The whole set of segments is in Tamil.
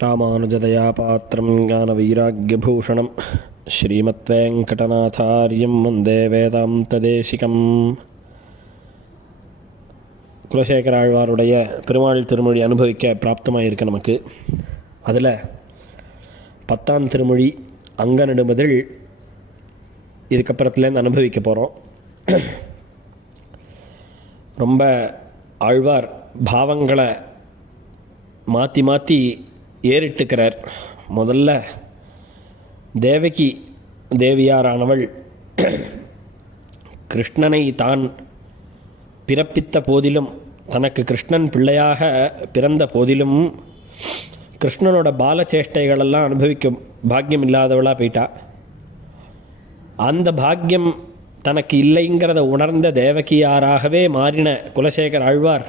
ராமானுஜதயா பாத்திரம் ஞானவைராக்யபூஷணம் ஸ்ரீமத்வேங்கடநாதார்யம் வந்தே வேதாந்ததேசிகம். குலசேகர ஆழ்வாருடைய பெருமாள் திருமொழி அனுபவிக்க பிராப்தமாக இருக்குது நமக்கு. அதில் 10ஆம் திருமொழி அங்கநெடுமதில் இதுக்கப்புறத்துலேருந்து அனுபவிக்க போகிறோம். ரொம்ப ஆழ்வார் பாவங்களை மாற்றி மாற்றி ஏறிட்டுக்கிறார். முதல்ல தேவகி தேவியாரானவள் கிருஷ்ணனை தான் பிறப்பித்த போதிலும், தனக்கு கிருஷ்ணன் பிள்ளையாக பிறந்த போதிலும் கிருஷ்ணனோட பாலச்சேஷ்டைகளெல்லாம் அனுபவிக்கும் பாக்கியம் இல்லாதவளாக போயிட்டா. அந்த பாக்கியம் தனக்கு இல்லைங்கிறத உணர்ந்த தேவகியாராகவே மாறின குலசேகர ஆழ்வார்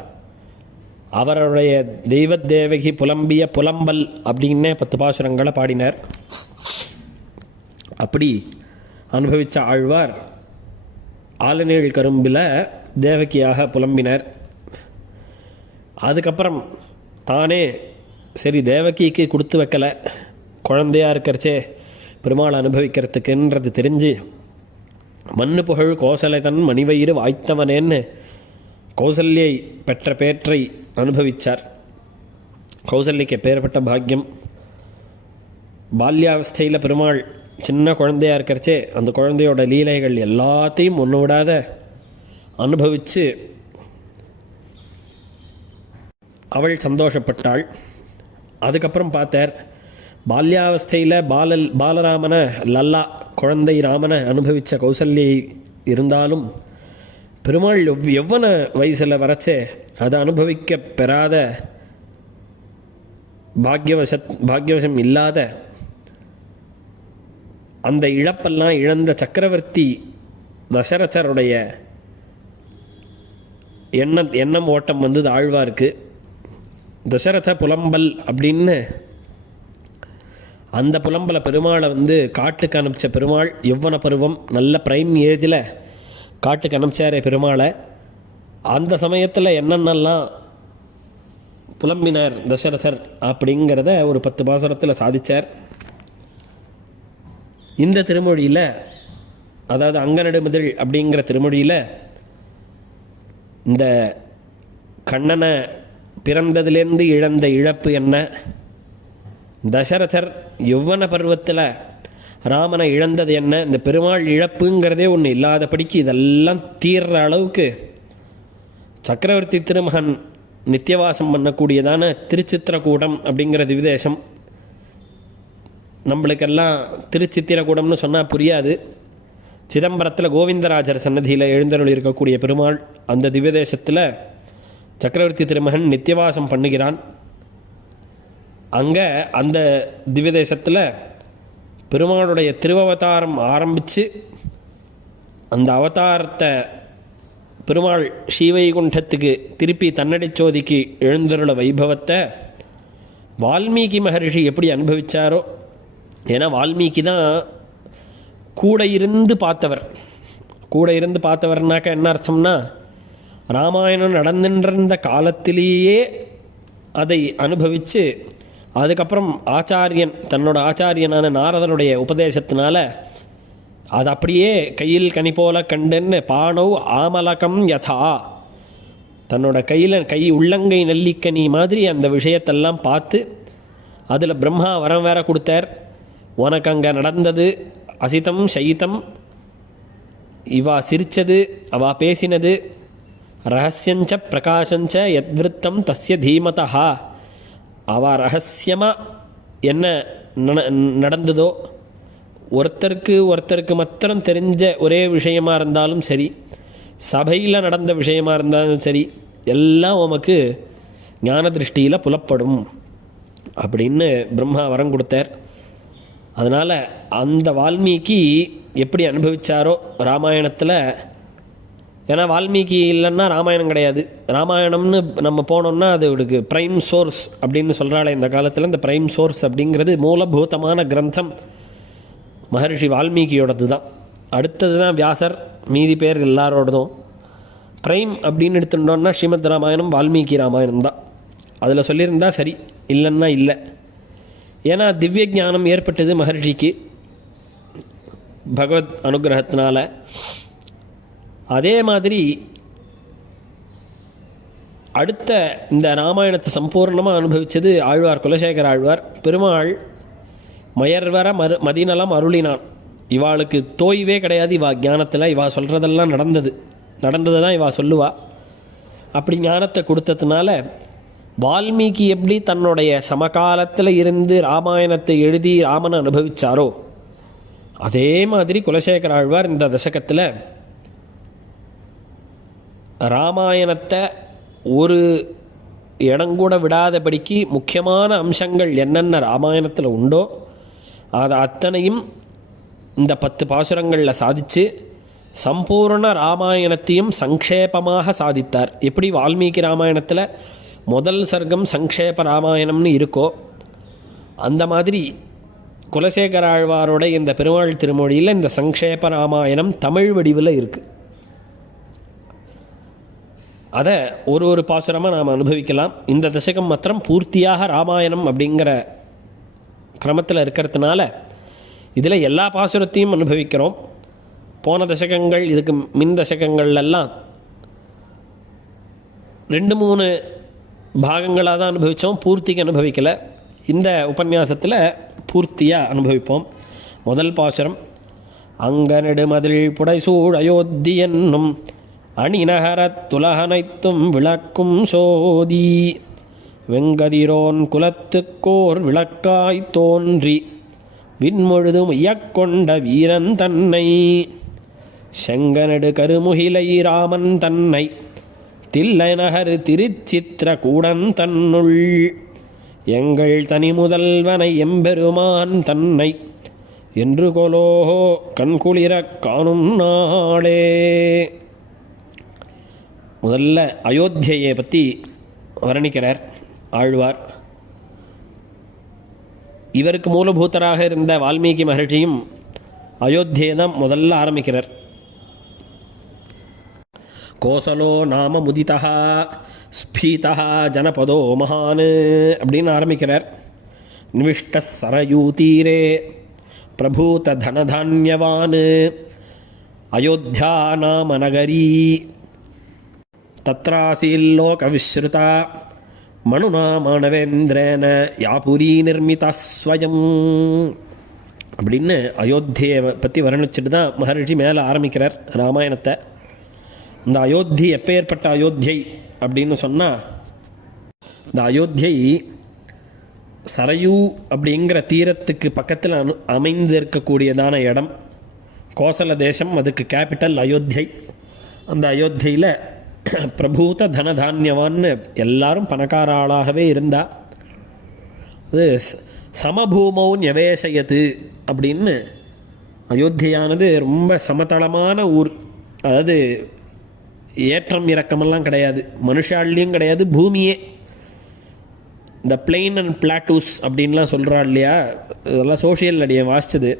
அவருடைய தெய்வத்தேவகி புலம்பிய புலம்பல் அப்படின்னே 10 பாசுரங்களை பாடினார். அப்படி அனுபவித்த ஆழ்வார் ஆலநீள் கரும்பில் தேவகியாக புலம்பினர். அதுக்கப்புறம் தானே சரி தேவகிக்கு கொடுத்து வைக்கலை, குழந்தையாக இருக்கிறச்சே பெருமாள் அனுபவிக்கிறதுக்குன்றது தெரிஞ்சு மண்ணு புகழ் கோசலைதன் மணிவயிறு வாய்த்தவனேன்னு கௌசல்யை பெற்ற பேற்றை அனுபவித்தார். கௌசல்யக்கு பேர்பட்ட பாக்கியம். பால்யாவஸ்தையில் பெருமாள் சின்ன குழந்தையாக இருக்கிறச்சே அந்த குழந்தையோட லீலைகள் எல்லாத்தையும் ஒன்று விடாத அனுபவித்து அவள் சந்தோஷப்பட்டாள். அதுக்கப்புறம் பார்த்தார், பால்யாவஸ்தையில் பாலராமனை லல்லா குழந்தை ராமனை அனுபவித்த கௌசல்யை இருந்தாலும் பெருமாள் எவ்வன வயசில் வரச்சே அதை அனுபவிக்க பெறாத பாக்யவசம் இல்லாத அந்த இழப்பெல்லாம் இழந்த சக்கரவர்த்தி தசரதருடைய எண்ணம் ஓட்டம் வந்தது ஆழ்வாருக்கு. தசரத புலம்பல் அப்படின்னு அந்த புலம்பலை பெருமாளை காட்டுக்கு அனுப்பிச்ச பெருமாள் யௌவன பருவம் நல்ல பிரைம் ஏஜில் காட்டுக்கு அனுப்பிச்சாரே பெருமாளை. அந்த சமயத்தில் என்னென்னலாம் புலம்பினார் தசரதர் அப்படிங்கிறத ஒரு 10 பாசுரத்தில் சாதித்தார். இந்த திருமொழியில், அதாவது அங்கநெடுமதில் அப்படிங்கிற திருமொழியில், இந்த கண்ணனை பிறந்ததுலேருந்து இழந்த இழப்பு என்ன, தசரதர் யௌவன பருவத்தில் ராமனை இழந்தது என்ன, இந்த பெருமாள் இழப்புங்கிறதே ஒன்று இல்லாதபடிக்கு இதெல்லாம் தீர்ற அளவுக்கு சக்கரவர்த்தி திருமகன் நித்தியவாசம் பண்ணக்கூடியதான திருச்சித்திரக்கூடம் அப்படிங்கிற திவிதேசம். நம்மளுக்கெல்லாம் திருச்சித்திரக்கூடம்னு சொன்னால் புரியாது. சிதம்பரத்தில் கோவிந்தராஜர் சன்னதியில் எழுந்தருள் இருக்கக்கூடிய பெருமாள் அந்த திவ்யதேசத்தில் சக்கரவர்த்தி திருமகன் நித்தியவாசம் பண்ணுகிறான். அங்கே அந்த திவ்யதேசத்தில் பெருமாளுடைய திருவவதாரம் ஆரம்பித்து அந்த அவதாரத்தை பெருமாள் ஸ்ரீவைகுண்டத்துக்கு திருப்பி தன்னடிச்சோதிக்கு எழுந்தருள வைபவத்தை வால்மீகி மகரிஷி எப்படி அனுபவித்தாரோ, ஏன்னா வால்மீகி தான் கூட இருந்து பார்த்தவர்னாக்கா என்ன அர்த்தம்னா, ராமாயணம் நடந்துன்ற காலத்திலேயே அதை அனுபவித்து அதுக்கப்புறம் ஆச்சாரியன் தன்னோட ஆச்சாரியனான நாரதனுடைய உபதேசத்தினால அது அப்படியே கையில் கனி போல கண்டுன்னு பானவ் ஆமலகம் யதா, தன்னோட கை உள்ளங்கை நெல்லிக்கனி மாதிரி அந்த விஷயத்தெல்லாம் பார்த்து அதில் பிரம்மா வரம் வேற கொடுத்தார். உனக்கு அங்கே நடந்தது அசிதம் சயிதம், இவா சிரித்தது, அவா பேசினது, ரகசியஞ்ச பிரகாசஞ்ச யத்விருத்தம் தஸ்ய தீமதா, அவள் ரகசியமாக என்ன நடந்ததோ, ஒருத்தருக்கு மாத்திரம் தெரிஞ்ச ஒரே விஷயமாக இருந்தாலும் சரி, சபையில் நடந்த விஷயமாக இருந்தாலும் சரி, எல்லாம் உமக்கு ஞான திருஷ்டியில் புலப்படும் அப்படின்னு பிரம்மா வரம் கொடுத்தார். அதனால் அந்த வால்மீகி எப்படி அனுபவித்தாரோ ராமாயணத்தில், ஏன்னா வால்மீகி இல்லைன்னா ராமாயணம் கிடையாது. ராமாயணம்னு நம்ம போனோம்னா அது ப்ரைம் சோர்ஸ் அப்படின்னு சொல்கிறாளே இந்த காலத்தில். இந்த ப்ரைம் சோர்ஸ் அப்படிங்கிறது மூலபூதமான கிரந்தம் மகர்ஷி வால்மீகியோடது தான். அடுத்தது தான் வியாசர், மீதி பேர் எல்லாரோடதும். ப்ரைம் அப்படின்னு எடுத்துட்டோன்னா ஸ்ரீமத் ராமாயணம் வால்மீகி ராமாயணம் தான். அதில் சொல்லியிருந்தா சரி, இல்லைன்னா இல்லை. ஏன்னா திவ்ய ஞானம் ஏற்பட்டது மகர்ஷிக்கு பகவத் அனுகிரகத்தினால. அதே மாதிரி அடுத்த இந்த ராமாயணத்தை சம்பூர்ணமாக அனுபவித்தது ஆழ்வார், குலசேகர ஆழ்வார். பெருமாள் மயர்வர மதிநலம் அருளினான். இவாளுக்கு தோய்வே கிடையாது. இவா ஞானத்தில் இவா சொல்கிறதெல்லாம் நடந்தது தான் இவா சொல்லுவா. அப்படி ஞானத்தை கொடுத்ததுனால வால்மீகி எப்படி தன்னுடைய சமகாலத்தில் இருந்து ராமாயணத்தை எழுதி ராமனை அனுபவித்தாரோ அதே மாதிரி குலசேகர ஆழ்வார் இந்த தசகத்தில் ராமாயணத்தை ஒரு இடங்கூட விடாதபடிக்கு முக்கியமான அம்சங்கள் என்னென்ன ராமாயணத்தில் உண்டோ அதை அத்தனையும் இந்த 10 பாசுரங்களில் சாதித்து சம்பூர்ண ராமாயணத்தையும் சங்கேபமாக சாதித்தார். எப்படி வால்மீகி ராமாயணத்தில் முதல் சர்க்கம் சங்கேப ராமாயணம்னு இருக்கோ அந்த மாதிரி குலசேகர ஆழ்வாரோட இந்த பெருமாள் திருமொழியில் இந்த சங்கேப ராமாயணம் தமிழ் வடிவில் இருக்குது. அதை ஒரு பாசுரமாக நாம் அனுபவிக்கலாம். இந்த தசகம் மாத்திரம் பூர்த்தியாக ராமாயணம் அப்படிங்கிற கிரமத்தில் இருக்கிறதுனால இதில் எல்லா பாசுரத்தையும் அனுபவிக்கிறோம். போன தசகங்கள், இதுக்கு மின் தசகங்கள்லாம் 2-3 பாகங்களாக தான் அனுபவித்தோம், பூர்த்திக்கு அனுபவிக்கலை. இந்த உபன்யாசத்தில் பூர்த்தியாக அனுபவிப்போம். முதல் பாசுரம், அங்கநெடுமதில் புடைசூழ் அயோத்தி என்னும் அணிநகரத்துலகனைத்தும் விளக்கும் சோதி வெங்கதிரோன் குலத்துக்கோர் விளக்காய் தோன்றி விண்மொழுதும் இயக்கொண்ட வீரன் தன்னை செங்கனடு கருமுகிலை ராமன் தன்னை தில்லை நகரு திருச்சித்திர கூடன் தன்னுள் எங்கள் தனி முதல்வனை எம்பெருமான் தன்னை என்று கொலோ கண்குளிரக் காணும் நாளே. முதல்ல அயோத்தியை பற்றி வர்ணிக்கிறார் ஆழ்வார். இவருக்கு மூலபூத்தராக இருந்த வால்மீகி மகர்ஷியும் அயோத்தியை தான் முதல்ல ஆரம்பிக்கிறார். கோசலோ நாம முதிதா ஸ்பீதா ஜனபதோ மகான் அப்படின்னு ஆரம்பிக்கிறார். நிவிஷ்ட சரயூ தீரே பிரபூத தனதான்யவான் அயோத்தியா நாம நகரி தத்ராசீல்லோக விஸ்ருதா மனுனா மாணவேந்திரேன யாபுரி நிர்மிதா ஸ்வயம் அப்படின்னு அயோத்தியை பற்றி வர்ணிச்சுட்டு தான் மகர்ஷி மேலே ஆரம்பிக்கிறார் ராமாயணத்தை. இந்த அயோத்தி எப்பேற்பட்ட அயோத்தியை அப்படின்னு சொன்னால், இந்த அயோத்தியை சரையூ அப்படிங்கிற தீரத்துக்கு பக்கத்தில் அமைந்து இருக்கக்கூடியதான இடம். கோசல தேசம், அதுக்கு கேபிட்டல் அயோத்தியை. அந்த அயோத்தியில் பிரபூத தனதான்யவான்னு எல்லாரும் பணக்கார ஆளாகவே இருந்தா. அது சமபூமௌ ஞவேசயத்து அப்படின்னு அயோத்தியானது ரொம்ப சமதளமான ஊர். அதாவது ஏற்றம் இறக்கமெல்லாம் கிடையாது, மனுஷாள்லேயும் கிடையாது, பூமியே இந்த பிளெயின் அண்ட் பிளாட்டூஸ் அப்படின்லாம் சொல்கிறா இல்லையா, இதெல்லாம் சோஷியல் அடியை வாசிச்சது.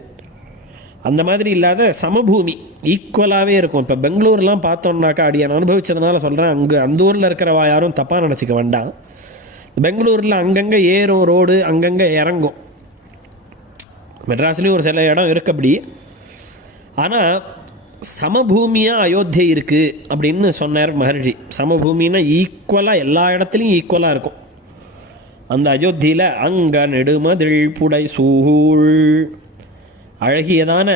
அந்த மாதிரி இல்லாத சமபூமி, ஈக்குவலாகவே இருக்கும். இப்போ பெங்களூர்லாம் பார்த்தோம்னாக்கா, அடி நான் அனுபவித்ததுனால சொல்கிறேன், அங்கே அந்த ஊரில் இருக்கிறவா யாரும் தப்பாக நினச்சிக்க வேண்டாம். பெங்களூரில் அங்கங்கே ஏறும் ரோடு, அங்கங்கே இறங்கும். மெட்ராஸ்லேயும் ஒரு சில இடம் இருக்கு அப்படி. ஆனால் சமபூமியாக அயோத்தியை இருக்குது அப்படின்னு சொன்னார் மகர்ஷி. சமபூமின்னா ஈக்குவலாக எல்லா இடத்துலையும் ஈக்குவலாக இருக்கும். அந்த அயோத்தியில் அங்க நெடுமதில் புடை சூழ், அழகியதான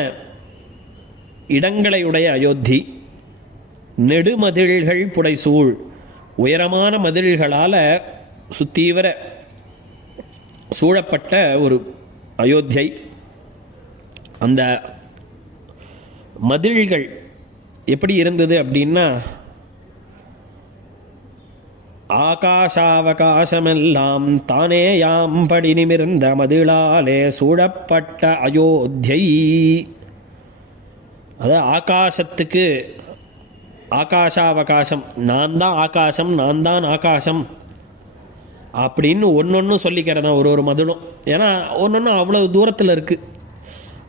இடங்களையுடைய அயோத்தி. நெடுமதில்கள் புடைசூழ், உயரமான மதில்களால் சுத்தீவர சூழப்பட்ட ஒரு அயோத்தியை. அந்த மதில்கள் எப்படி இருந்தது அப்படின்னா, ஆகாசாவகாசமெல்லாம் தானே யாம்படி நிமிர்ந்த மதிலாலே சூழப்பட்ட அயோத்தியை. அது ஆகாசத்துக்கு ஆகாசாவகாசம், நான் தான் ஆகாசம், நான் தான் ஆகாசம் அப்படின்னு ஒன்று சொல்லிக்கிறதான் ஒரு மதிலும். ஏன்னா ஒன்று அவ்வளோ தூரத்தில் இருக்குது.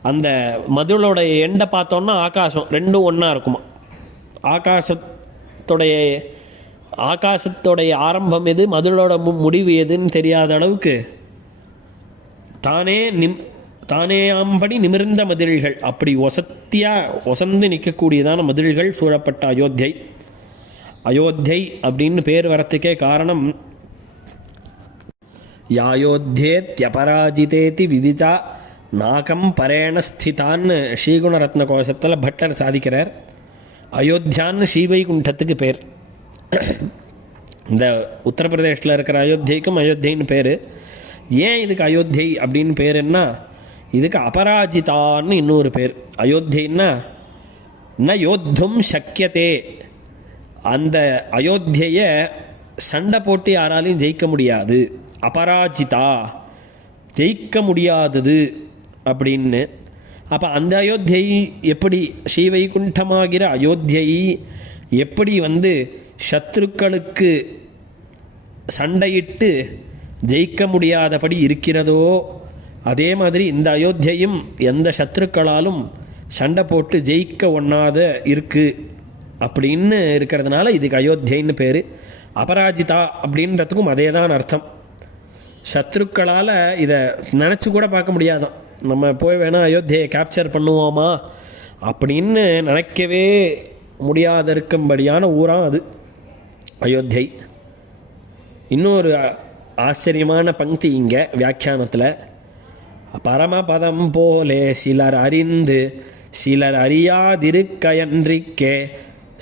அந்த மதிலோட எண்டை பார்த்தோன்னா ஆகாசம் ரெண்டும் ஒன்றா இருக்குமா. ஆகாசத்தோடைய ஆரம்பம் எது, மதிலோட முடிவு எதுன்னு தெரியாத அளவுக்கு தானேயாம்படி நிமிர்ந்த மதில்கள், அப்படி ஒசந்து நிற்கக்கூடியதான மதில்கள் சூழப்பட்ட அயோத்தியை. அயோத்தியை அப்படின்னு பேர் வரத்துக்கே காரணம், யாயோத்தியேத்யபராஜிதேதி விதிதா நாகம் பரேண ஸ்திதான்னு ஸ்ரீகுணரத்ன கோஷத்தில் பட்டர் சாதிக்கிறார். அயோத்தியான்னு ஸ்ரீவைகுண்டத்துக்கு பேர். இந்த உத்தரப்பிரதேஷில் இருக்கிற அயோத்தியைக்கும் அயோத்தியின்னு பேர். ஏன் இதுக்கு அயோத்தியை அப்படின்னு பேருன்னா, இதுக்கு அபராஜிதான்னு இன்னொரு பேர். அயோத்தியன்னா ந யோத்தும் சக்கியத்தே, அந்த அயோத்தியை சண்டை போட்டு யாராலையும் ஜெயிக்க முடியாது. அபராஜிதா, ஜெயிக்க முடியாதது அப்படின்னு. அப்போ அந்த அயோத்தியை எப்படி, ஸ்ரீவைகுண்டமாகிற அயோத்தியை எப்படி சத்ருக்களுக்கு சண்டையிட்டு ஜெயிக்க முடியாதபடி இருக்கிறதோ, அதே மாதிரி இந்த அயோத்தியையும் எந்த சத்ருக்களாலும் சண்டை போட்டு ஜெயிக்க ஒண்ணாத இருக்குது அப்படின்னு இருக்கிறதுனால இதுக்கு அயோத்தியைன்னு பேர். அபராஜிதா அப்படின்றதுக்கும் அதே தான் அர்த்தம். சத்ருக்களால் இதை நினச்சி கூட பார்க்க முடியாதான். நம்ம போய் வேணால் அயோத்தியை கேப்சர் பண்ணுவோமா அப்படின்னு நினைக்கவே முடியாத இருக்கும்படியான ஊராக அது அயோத்தியை. இன்னொரு ஆச்சரியமான பங்க்தி இங்கே வியாக்கியானத்தில், பரமபதம் போலே சிலர் அறிந்து சிலர் அறியாதிருக்கையன்றிக்கே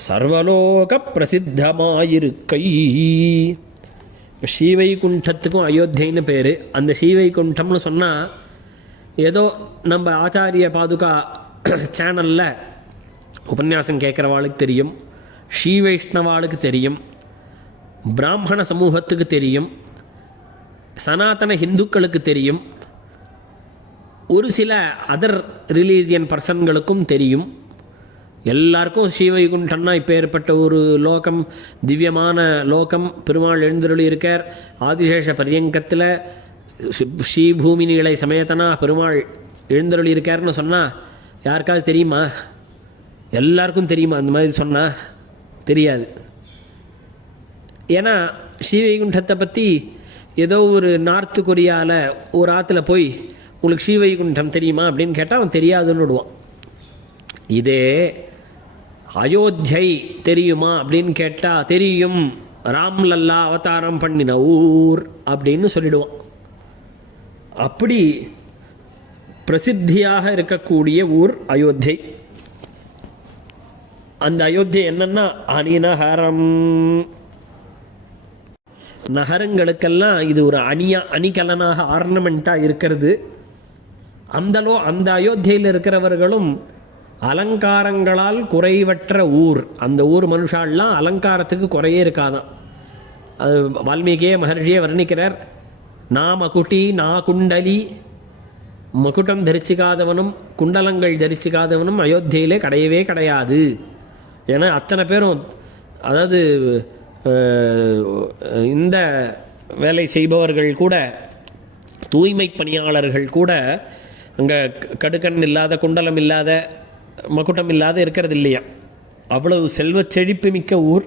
சர்வலோக பிரசித்தமாயிருக்கை. ஸ்ரீவைகுண்டத்துக்கும் அயோத்தியைன்னு பேர். அந்த ஸ்ரீவைகுண்டம்னு சொன்னால் ஏதோ நம்ம ஆச்சாரிய பாதுகா சேனலில் உபன்யாசம் கேட்குறவாளுக்கு தெரியும், ஸ்ரீ வைஷ்ணவாளுக்கு தெரியும், பிராமண சமூகத்துக்கு தெரியும், சனாதன ஹிந்துக்களுக்கு தெரியும், ஒரு சில அதர் ரிலீஜியன் பர்சன்களுக்கும் தெரியும். எல்லாருக்கும் ஸ்ரீவைகுண்டம்னா இப்போ ஏற்பட்ட ஒரு லோகம், திவ்யமான லோகம். பெருமாள் எழுந்தருளி இருக்கார். ஆதிசேஷ பரியங்கத்தில் ஸ்ரீபூமி நீளை சமேதனா பெருமாள் எழுந்தருளி இருக்கார்னு சொன்னால் யாருக்காவது தெரியுமா? எல்லாருக்கும் தெரியுமா? அந்த மாதிரி சொன்னால் தெரியாது. ஏன்னா ஸ்ரீவைகுண்டத்தை பற்றி ஏதோ ஒரு நார்த்து கொரியாவில் ஒரு ஆற்றுல போய் உங்களுக்கு ஸ்ரீவைகுண்டம் தெரியுமா அப்படின்னு கேட்டால் அவன் தெரியாதுன்னு விடுவான். இதே அயோத்தியை தெரியுமா அப்படின்னு கேட்டால் தெரியும், ராம்லல்லா அவதாரம் பண்ணின ஊர் அப்படின்னு சொல்லிடுவான். அப்படி பிரசித்தியாக இருக்கக்கூடிய ஊர் அயோத்தியை. அந்த அயோத்தியை என்னன்னா அணிநகரம். நகரங்களுக்கெல்லாம் இது ஒரு அணிகலனாக ஆர்னமெண்ட்டாக இருக்கிறது. அந்த அயோத்தியில் இருக்கிறவர்களும் அலங்காரங்களால் குறைவற்ற ஊர். அந்த ஊர் மனுஷாலாம் அலங்காரத்துக்கு குறையே இருக்காதான். அது வால்மீகியே மகர்ஷியே வர்ணிக்கிறார். மகுட்டி குண்டலி, மகுட்டம் தரிச்சிக்காதவனும் குண்டலங்கள் தரிச்சிக்காதவனும் அயோத்தியிலே கிடையவே கிடையாது. ஏன்னா அத்தனை பேரும், அதாவது இந்த வேலை செய்பவர்கள் கூட, தூய்மை பணியாளர்கள் கூட அங்கே கடுக்கண் இல்லாத, குண்டலம் இல்லாத, மகுட்டம் இல்லாத இருக்கிறது இல்லையா. அவ்வளவு செல்வச் செழிப்பு மிக்க ஊர்.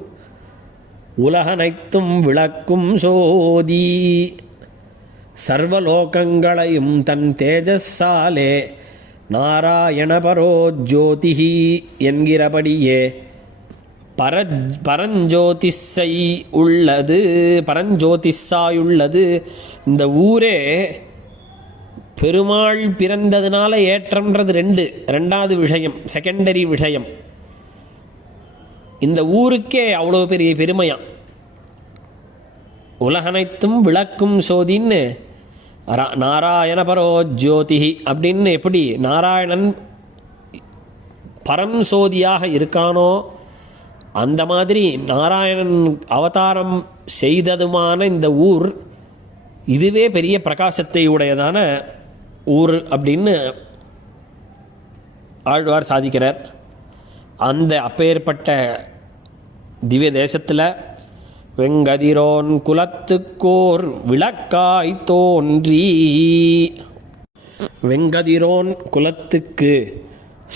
உலகனைத்தும் விளக்கும் சோதி, சர்வலோகங்களையும் தன் தேஜஸாலே நாராயண பரோ ஜோதிஹி என்கிறபடியே பரஞ்சோதிஷாயுள்ளது இந்த ஊரே. பெருமாள் பிறந்ததுனால ஏற்றம்ன்றது ரெண்டாவது விஷயம், செகண்டரி விஷயம். இந்த ஊருக்கே அவ்வளோ பெரிய பெருமையாம். உலகனைத்தும் விளக்கும் சோதின்னு நாராயண பரோ ஜோதிஹி அப்படின்னு எப்படி நாராயணன் பரம் சோதியாக இருக்கானோ அந்த மாதிரி நாராயணன் அவதாரம் செய்ததுமான இந்த ஊர் இதுவே பெரிய பிரகாசத்தை உடையதான ஊர் அப்படின்னு ஆழ்வார் சாதிக்கிறார். அந்த அப்பேற்பட்ட திவ்ய தேசத்தில் வெங்கதிரோன் குலத்துக்கோர் விளக்காய் தோன்றி, வெங்கதிரோன் குலத்துக்கு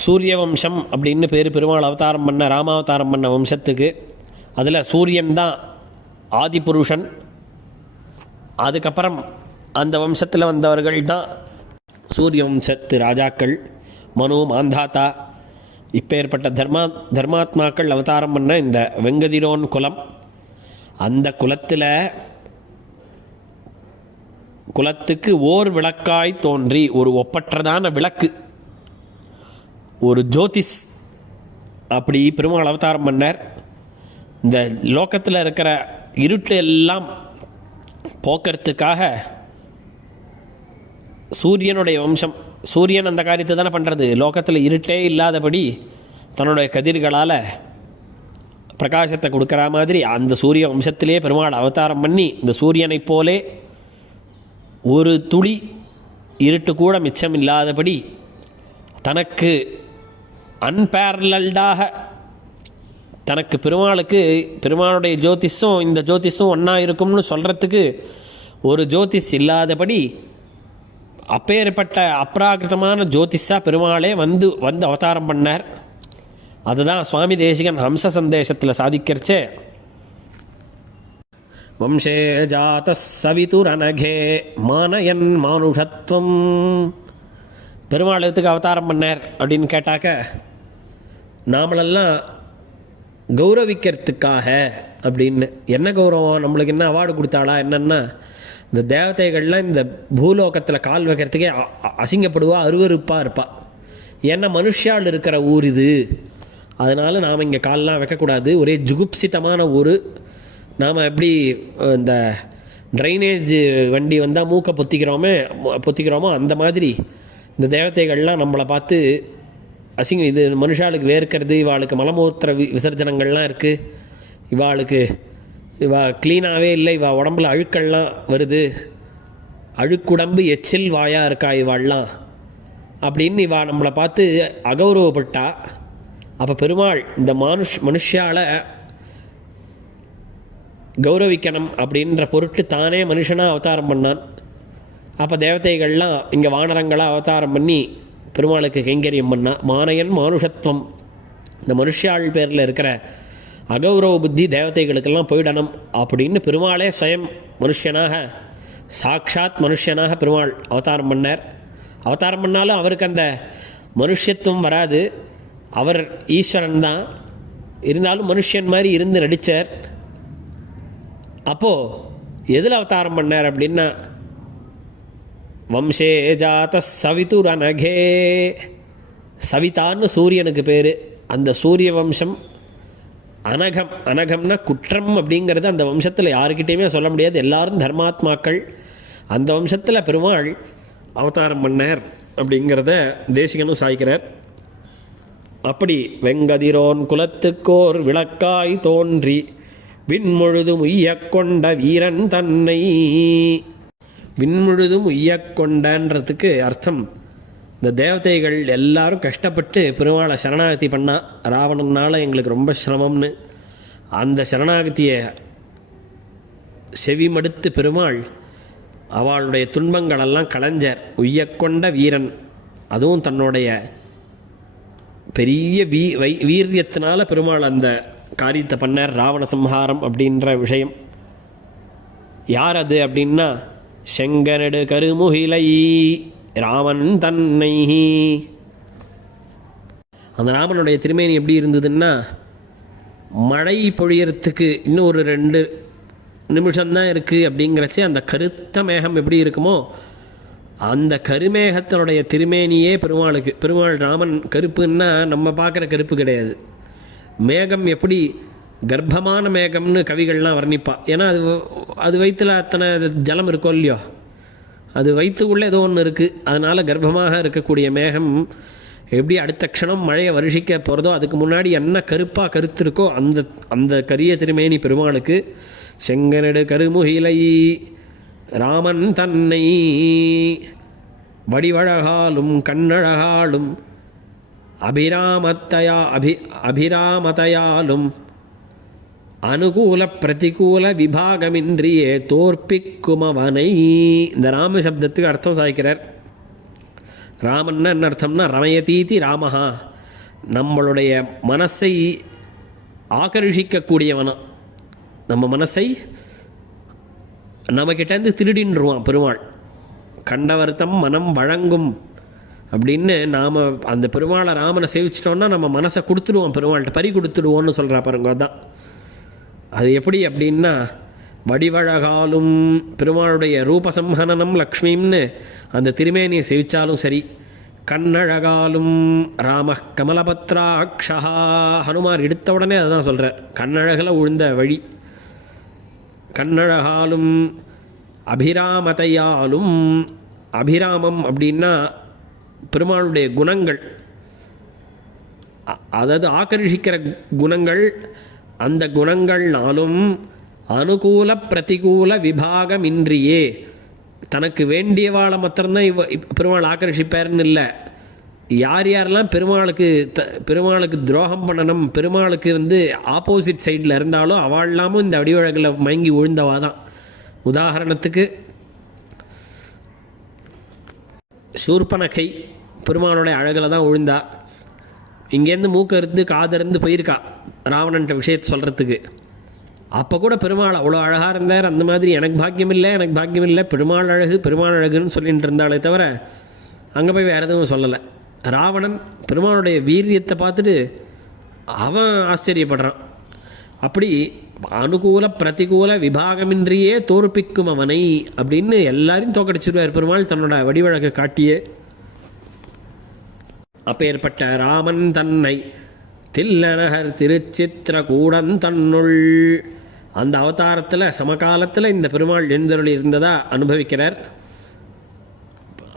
சூரிய வம்சம் அப்படின்னு பேர். பெருமாள் அவதாரம் பண்ண, ராமாவதாரம் பண்ண வம்சத்துக்கு அதில் சூரியன் தான் ஆதிபுருஷன். அதுக்கப்புறம் அந்த வம்சத்தில் வந்தவர்கள் தான் சூரிய வம்சத்து ராஜாக்கள், மனு, மாந்தாத்தா. இப்பேற்பட்ட தர்மாத்மாக்கள் அவதாரம் பண்ண இந்த வெங்கதிரோன் குலம். அந்த குலத்துக்கு ஓர் விளக்காய் தோன்றி, ஒரு ஒப்பற்றதான விளக்கு, ஒரு ஜோதிஷ், அப்படி பெருமாள் அவதாரம் பண்ணார். இந்த லோகத்தில் இருக்கிற இருட்டு எல்லாம் போக்கிறதுக்காக சூரியனுடைய வம்சம், சூரியன் அந்த காரியத்தை தானே பண்ணுறது. லோகத்தில் இருட்டே இல்லாதபடி தன்னுடைய கதிர்களால் பிரகாசத்தை கொடுக்குற மாதிரி அந்த சூரிய வம்சத்திலே பெருமாள் அவதாரம் பண்ணி, இந்த சூரியனைப் போலே ஒரு துளி இருட்டு கூட மிச்சம் இல்லாதபடி தனக்கு அன்பேரலல்டாக, தனக்கு பெருமாளுடைய ஜோதிஷும் இந்த ஜோதிஷும் ஒன்றா இருக்கும்னு சொல்கிறதுக்கு ஒரு ஜோதிஷ் இல்லாதபடி அப்பேற்பட்ட அப்ராகிருதமான ஜோதிஷாக பெருமாளே வந்து அவதாரம் பண்ணார். அதுதான் சுவாமி தேசிகன் ஹம்ச சந்தேசத்தில் சாதிக்கிறச்சே, வம்சே ஜாத சவிதுரனகே மானயன் மானுஷத்வம். பெருமாள் எதுக்கு அவதாரம் பண்ணார் அப்படின்னு கேட்டாக்க, நாமளெல்லாம் கௌரவிக்கிறதுக்காக அப்படின்னு. என்ன கௌரவம்? நம்மளுக்கு என்ன அவார்டு கொடுத்தாளா என்னென்னா, இந்த தேவதைகள்லாம் இந்த பூலோகத்தில் கால் வைக்கிறதுக்கே அசிங்கப்படுவா, அருவருப்பாக இருப்பாள். ஏன்னா மனுஷால் இருக்கிற ஊர் இது, அதனால் நாம் இங்கே கால்லாம் வைக்கக்கூடாது, ஒரே ஜுகுப்சிதமான ஊர். நாம் எப்படி இந்த ட்ரைனேஜ் வண்டி வந்தால் மூக்கை பொத்திக்கிறோமோ அந்த மாதிரி இந்த தேவதைகள்லாம் நம்மளை பார்த்து அசிங்கம், இது மனுஷாளுக்கு வேர்க்கிறது, இவாளுக்கு மலமூத்திர விசர்ஜனங்கள்லாம் இருக்குது, இவா க்ளீனாகவே இல்லை, இவா உடம்புல அழுக்கெல்லாம் வருது, அழுக்குடம்பு எச்சில் வாயாக இருக்கா இவாள்லாம் அப்படின்னு இவா நம்மளை பார்த்து அகௌரவப்பட்டா. அப்போ பெருமாள் இந்த மனுஷால கௌரவிக்கணும் அப்படின்ற பொருட்டு தானே மனுஷனாக அவதாரம் பண்ணான். அப்போ தேவதைகள்லாம் இங்கே வானரங்களாக அவதாரம் பண்ணி பெருமாளுக்கு கைங்கரியம் பண்ணா. மானயன் மானுஷத்துவம், இந்த மனுஷாள் பேரில் இருக்கிற அகௌரவ புத்தி தேவதைகளுக்கெல்லாம் போயிடணும் அப்படின்னு பெருமாளே ஸ்வயம் மனுஷனாக, சாக்ஷாத் மனுஷனாக பெருமாள் அவதாரம் பண்ணார். அவதாரம் பண்ணாலும் அவருக்கு அந்த மனுஷத்துவம் வராது, அவர் ஈஸ்வரன் தான், இருந்தாலும் மனுஷன் மாதிரி இருந்து நடித்தார். அப்போது எதில் அவதாரம் பண்ணார் அப்படின்னா, வம்சே ஜாத சவிதுரனகே, சவிதான்னு சூரியனுக்கு பேர். அந்த சூரிய வம்சம் அனகம்னா குற்றம் அப்படிங்கிறது அந்த வம்சத்தில் யாருக்கிட்டேயுமே சொல்ல முடியாது, எல்லாரும் தர்மாத்மாக்கள். அந்த வம்சத்தில் பெருமாள் அவதாரம் பண்ணார் அப்படிங்கிறத தேசிகனும் சாய்க்கிறார். அப்படி வெங்கதிரோன் குலத்துக்கோர் விளக்காய் தோன்றி விண்முழுதும் உய்யக்கொண்ட வீரன் தன்னை. விண்முழுதும் உய்யக்கொண்டன்றதுக்கு அர்த்தம், இந்த தேவதைகள் எல்லாரும் கஷ்டப்பட்டு பெருமாளை சரணாகதி பண்ணா, ராவணனால் எங்களுக்கு ரொம்ப சிரமம்னு. அந்த சரணாகதியை செவிமடுத்து பெருமாள் அவளுடைய துன்பங்களெல்லாம் களைஞ்சார். உய்யக்கொண்ட வீரன், அதுவும் தன்னுடைய பெரிய வீரியத்தினால பெருமாள் அந்த காரியத்தை பண்ணார், ராவண சம்ஹாரம் அப்படின்ற விஷயம். யார் அது அப்படின்னா, செங்கனடு கருமுகிலை ராமன் தன்னை. அந்த ராமனுடைய திருமேனி எப்படி இருந்ததுன்னா, மழை பொழியறதுக்கு இன்னும் ஒரு 2 நிமிஷம்தான் இருக்குது அப்படிங்கிறச்சே அந்த கருத்த மேகம் எப்படி இருக்குமோ அந்த கருமேகத்தினுடைய திருமேனியே பெருமாள் ராமன் கருப்புன்னா நம்ம பார்க்குற கருப்பு கிடையாது. மேகம் எப்படி கர்ப்பமான மேகம்னு கவிகள்லாம் வர்ணிப்பா. ஏன்னா அது வயிற்றில் அத்தனை ஜலம் இருக்கோ இல்லையோ, அது வயிற்றுக்குள்ளே ஏதோ ஒன்று இருக்குது, அதனால் கர்ப்பமாக இருக்கக்கூடிய மேகம் எப்படி அடுத்த க்ஷணம் மழையை வருஷிக்க போகிறதோ அதுக்கு முன்னாடி என்ன கருப்பாக கருத்திருக்கோ அந்த கரிய திருமேனி பெருமாளுக்கு. செங்கனடு கருமுகிலை ராமன் தன்னை வடிவழகாலும் கண்ணழகாலும் அபிராமதையாலும் அனுகூல பிரதிகூல விபாகமின்றியே தோற்பிக்குமவனை. இந்த ராம சப்தத்துக்கு அர்த்தம் சாய்க்கிறார். ராமன்னா என்ன அர்த்தம்னா, ரமயதீதி ராமஹா, நம்மளுடைய மனசை ஆகர்ஷிக்கக்கூடியவனா, நம்ம மனசை நம்மக்கிட்டேருந்து திருடின்றுவான் பெருமாள். கண்டவர்த்தம் மனம் வழங்கும் அப்படின்னு நாம் அந்த பெருமாளை ராமனை சேவிச்சிட்டோன்னா நம்ம மனசை கொடுத்துடுவோம், பெருமாள்கிட்ட பறி கொடுத்துடுவோன்னு சொல்கிறா பாருங்க. அதுதான் அது எப்படி அப்படின்னா, வடிவழகாலும் பெருமாளுடைய ரூபசம்ஹனனம் லக்ஷ்மின்னு அந்த திருமேனியை சேவிச்சாலும் சரி, கண்ணழகாலும் ராம கமலபத்ராக்ஷா ஹனுமார் எடுத்த உடனே அதுதான் சொல்கிறார், கண்ணழகில் உழுந்த வழி. கண்ணழகாலும் அபிராமதையாலும், அபிராமம் அப்படின்னா பெருமாளுடைய குணங்கள், அதாவது ஆக்கர்ஷிக்கிற குணங்கள், அந்த குணங்கள்னாலும் அனுகூல பிரதிகூல விபாகமின்றியே தனக்கு வேண்டியவாளை மாத்திரம்தான் பெருமாள் ஆக்கர்ஷிப்பார்னு இல்லை, யார் யாரெல்லாம் பெருமாளுக்கு துரோகம் பண்ணணும், பெருமாளுக்கு ஆப்போசிட் சைடில் இருந்தாலும் அவள்லாமும் இந்த வடிவழகில் மயங்கி விழுந்தவா தான். உதாரணத்துக்கு சூர்பனகை பெருமாளுடைய அழகில் தான் விழுந்தா. இங்கேருந்து மூக்கருந்து காதருந்து போயிருக்கா ராவணன்ட்ட விஷயத்தை சொல்கிறதுக்கு. அப்போ கூட பெருமாள் அவ்வளோ அழகாக இருந்தார். அந்த மாதிரி எனக்கு பாக்கியம் இல்லை, பெருமாள் அழகுன்னு சொல்லிட்டு இருந்தாலே தவிர அங்கே போய் வேறு எதுவும் சொல்லலை. ராவணன் பெருமாளுடைய வீரியத்தை பார்த்துட்டு அவன் ஆச்சரியப்படுறான். அப்படி அனுகூல பிரதிகூல விபாகமின்றியே தோற்பிக்கும் அவனை அப்படின்னு எல்லாரையும் தோக்கடிச்சிடுவார் பெருமாள் தன்னோட வடிவழகை காட்டியே. அப்பேற்பட்ட ராமன் தன்னை தில்லநகர் திருச்சித்திரகூடன் தன்னுள், அந்த அவதாரத்தில் சமகாலத்தில் இந்த பெருமாள் எழுந்தருளி இருந்ததாக அனுபவிக்கிறார்.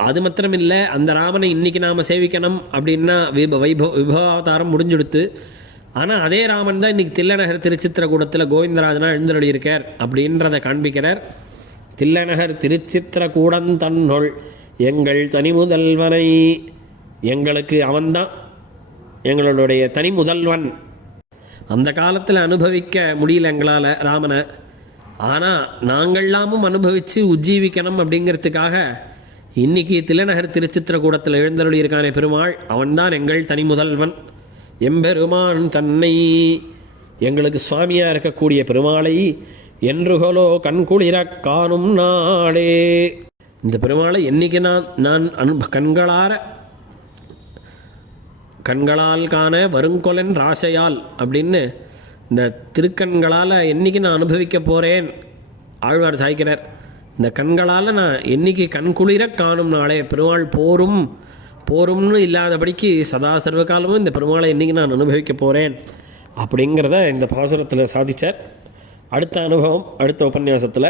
அது மாத்திரமில்லை, அந்த ராமனை இன்றைக்கி நாம் சேவிக்கணும் அப்படின்னா விபவாவதாரம் முடிஞ்சுடுத்து. ஆனால் அதே ராமன் தான் இன்றைக்கி தில்லநகர் திருச்சித்திரகூடத்தில் கோவிந்தராஜனாக எழுந்தருளி இருக்கார் அப்படின்றத காண்பிக்கிறார். தில்லநகர் திருச்சித்திரகூடன் தன்னுள் எங்கள் தனி முதல்வனை, எங்களுக்கு அவன்தான் எங்களுடைய தனி முதல்வன். அந்த காலத்தில் அனுபவிக்க முடியல எங்களால் ராமனை, ஆனால் நாங்கள்லாமும் அனுபவித்து உஜ்ஜீவிக்கணும் அப்படிங்கிறதுக்காக இன்றைக்கி தில்லநகர் திருச்சித்திரகூடத்தில் எழுந்தருளி இருக்கானே பெருமாள், அவன்தான் எங்கள் தனி முதல்வன். எம்பெருமான் தன்னை, எங்களுக்கு சுவாமியாக இருக்கக்கூடிய பெருமாளை என்றுகளோ கண்குளிர காணும் நாளே, இந்த பெருமாளை என்றைக்கு நான் கண்களால் காண வருங்கொலன் ராசையால் அப்படின்னு இந்த திருக்கண்களால் என்றைக்கு நான் அனுபவிக்க போகிறேன் ஆழ்வார் சாய்க்கிறார். இந்த கண்களால் நான் என்றைக்கு கண்குளிர காணும் நாளே, பெருமாள் போரும்னு இல்லாதபடிக்கு சதா சர்வகாலமும் இந்த பெருமாளை என்றைக்கு நான் அனுபவிக்க போகிறேன் அப்படிங்கிறத இந்த பாசுரத்தில் சாதித்தார். அடுத்த அனுபவம் அடுத்த உபன்யாசத்தில்.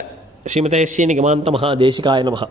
ஸ்ரீமதே ஸ்ரீ நிகமாந்த மகாதேசிகாய நமஹா.